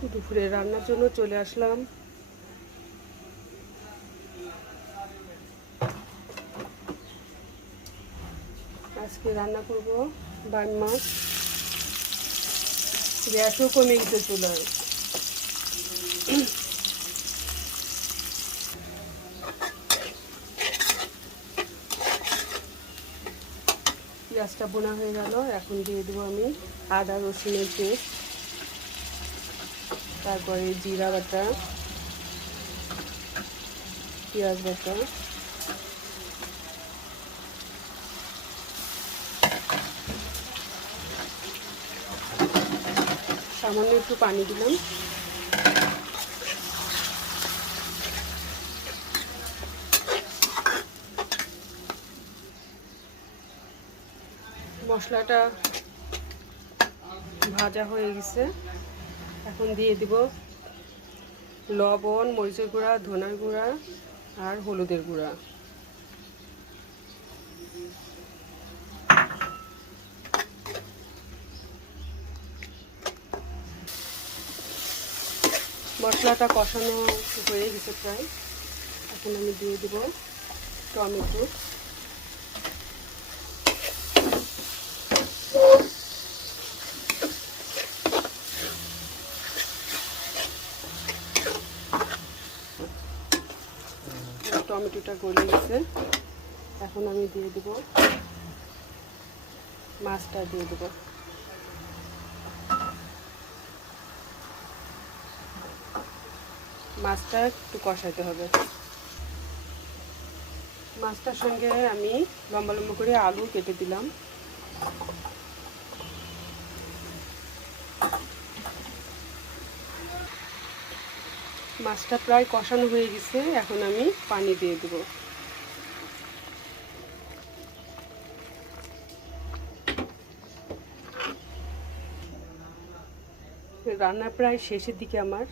দুপুরে রান্নার জন্য চলে আসলাম। আজকে রান্না করব বাইম মাছ। গ্যাসও কমে গেছে চুলায়। পেঁয়াজটা বোনা হয়ে গেল, এখন দিয়ে দেবো আমি আদা রসুনের পেস্ট, তারপরে জিরা বাটা, পেঁয়াজ বাটা, সামান্য একটু পানি দিলাম। মশলাটা ভাজা হয়ে গেছে, এখন দিয়ে দিব লবণ, মরিচের গুঁড়া, ধনার গুঁড়া আর হলুদের গুঁড়া। মশলাটা কষানো হয়ে গেছে প্রায়, এখন আমি দিয়ে দেব টমেটো, টমেটোটা গলে গেছে, এখন আমি দিয়ে দেব মাছটা দিয়ে দেব। মাছটা একটু কষাইতে হবে। মাছটার সঙ্গে আমি লম্বা লম্বা করে আলু কেটে দিলাম। মাছটা প্রায় কষানো হয়ে গেছে, এখন আমি পানি দিয়ে দেব। রান্না প্রায় শেষের দিকে আমার।